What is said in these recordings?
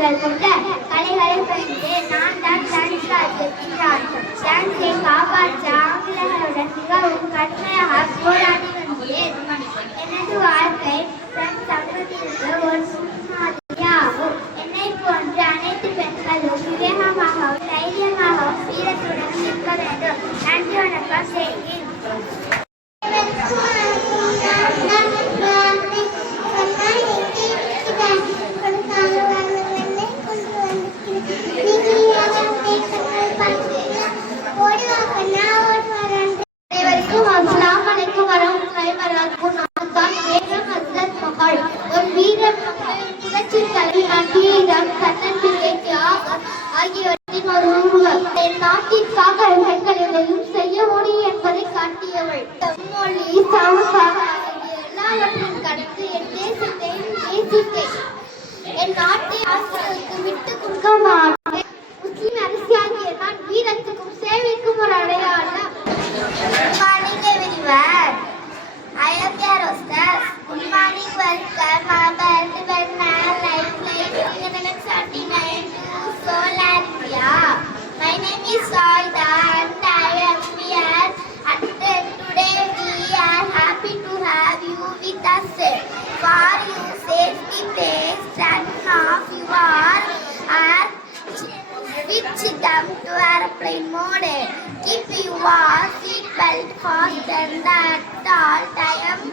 பாடல்கள் கொண்ட கலைகளை பயின்று நான் தான் டான்ஸ் ஆகியிருக்கிறார். டான்ஸை காப்பாற்ற ஆங்கிலேயருடன் மிகவும் கடுமையாக போராடி வந்தேன். எனது வாழ்க்கை தன் சமூகத்திற்கு ஒரு முன்மாதிரியாகும். என்னை போன்ற அனைத்து பெண்களும் விவேகமாகவும் தைரியமாகவும் வீரத்துடன் இருக்க வேண்டும். நன்றி, வணக்கம். செய்கிறேன். ஆகியவற்றின் ஒரு உருவம். என் நாட்டிற்காக பெண்களிடையும் செய்ய முடியும் என்பதை காட்டியவள். மொழி, சமூகம் எல்லாவற்றையும் கடந்து என் தேசத்தை நேசித்தேன். என் நாட்டை ஆசிரியருக்கு விட்டு கொடுக்க மாட்டேன். முஸ்லிம் அரசியாகிய நான் வீரத்துக்கும் சேவைக்கும் ஒரு அடையாளம். Good morning everyone. I am your hostess. Good morning, welcome. My name is Saida and I am here. And today we are happy to have you with us. For your safety, please turn off your switch them to airplane mode. Keep your seat belt fastened at all times.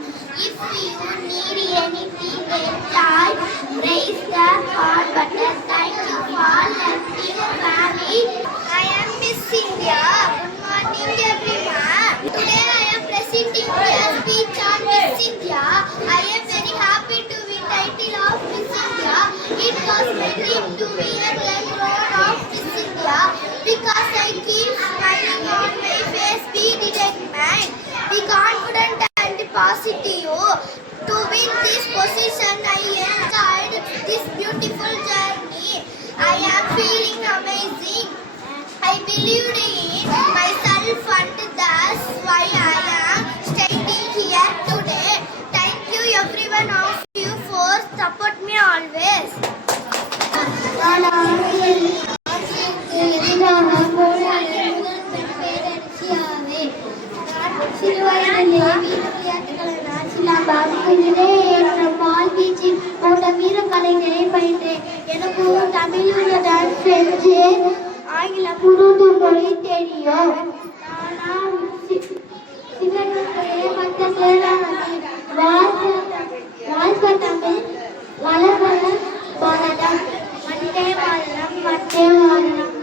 If you need anything else, press the hot button. Thank you for listening, family. I am Miss India. Good morning, everyone. Today I am presenting a speech on Miss India. I am very happy to be title of Miss India. It was my dream to be a crown of Miss India because I keep smiling on my face. Be determined, be confident and positive. To win this position, I enjoyed this beautiful journey. I am feeling amazing. I believed in myself and that's why I am standing here today. Thank you everyone of you for support me always. வீரக்கலைகளை பயின்றேன். எனக்கு Tamil dance செஞ்சு ஆங்கிலம் உருது மொழி தெரியும். சிவனுடைய மற்ற வாழ்க்கை தமிழ் வளவள பாரதம் Monday மாதம் Monday மாதம்.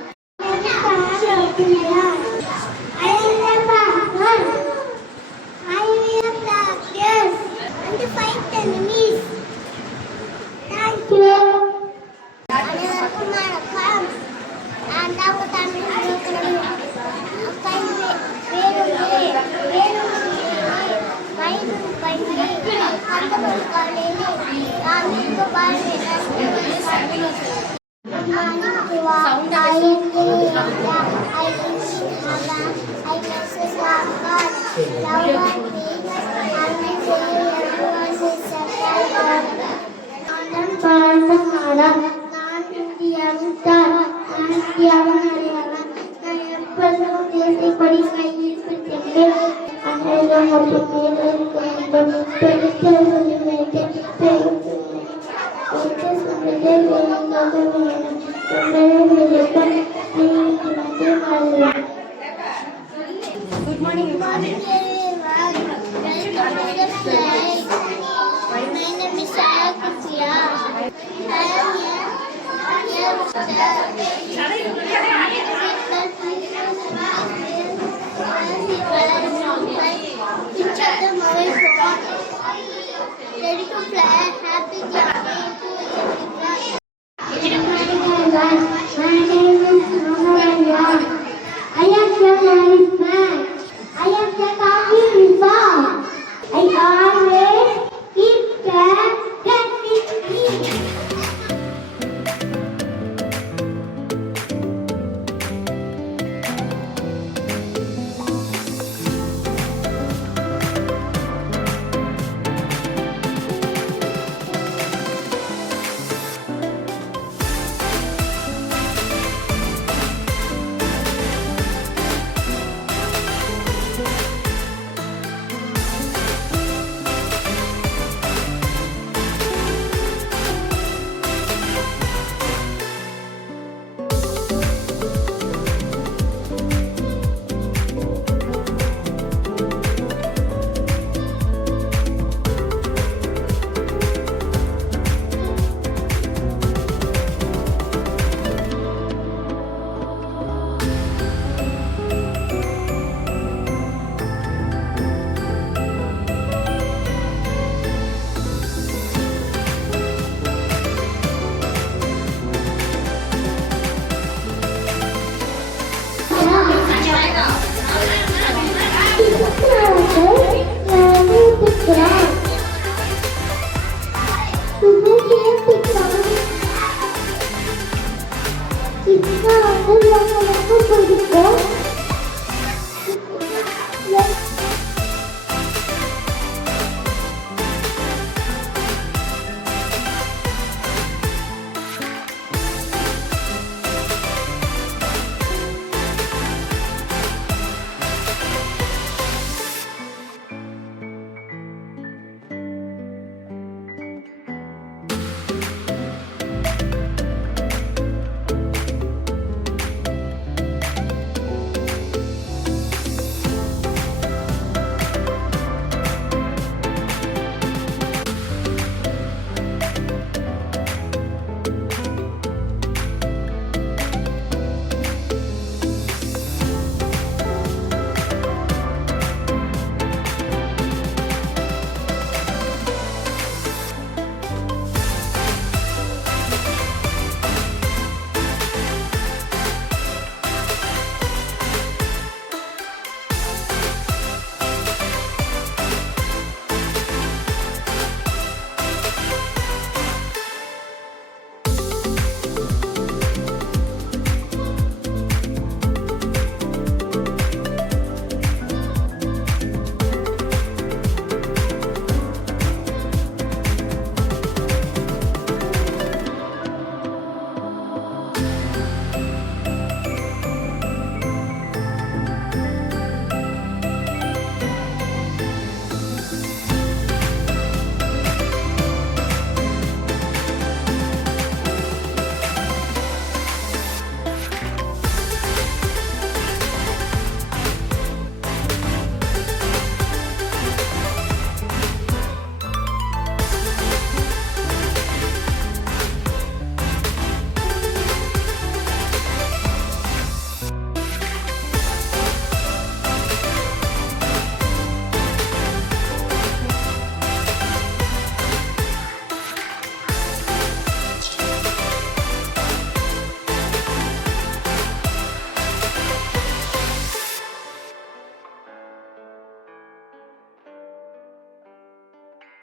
Good morning. My name is Shaya. I am here. Ready to fly. Happy journey.